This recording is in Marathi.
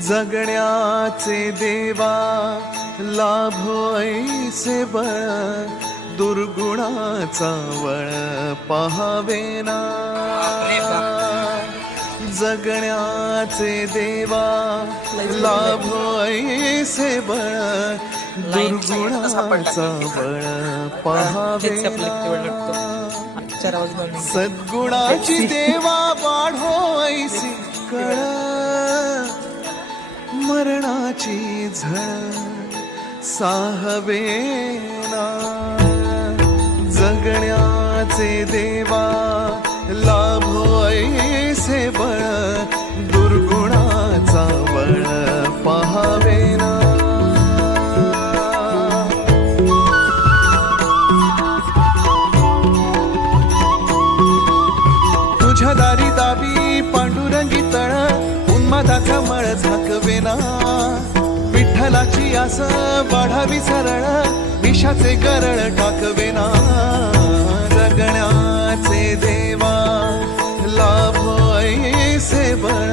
जगण्याचे देवा लाभो ऐसे बळ, दुर्गुणाचा वळ पाहावेना. जगण्याचे देवा लाभो ऐसे बळ, दुर्गुणाचा बळ पाहावेना. सद्गुणाची देवा वाढो ऐसी कळ, मरणाची झळ साहवेना. जगण्याचे देवा लाभो ऐसे बळ, दुर्गुणाचा बळ पाहावेना. तुझ्या दारी दावी पांडुरंगी तळ, उन्मादाचा मळ झाकवेना. विठ्ठलाची आस वाढावी सरळ, विषाचे गरळ टाकवेना. जगण्याचे देवा लाभो ऐसे बळ,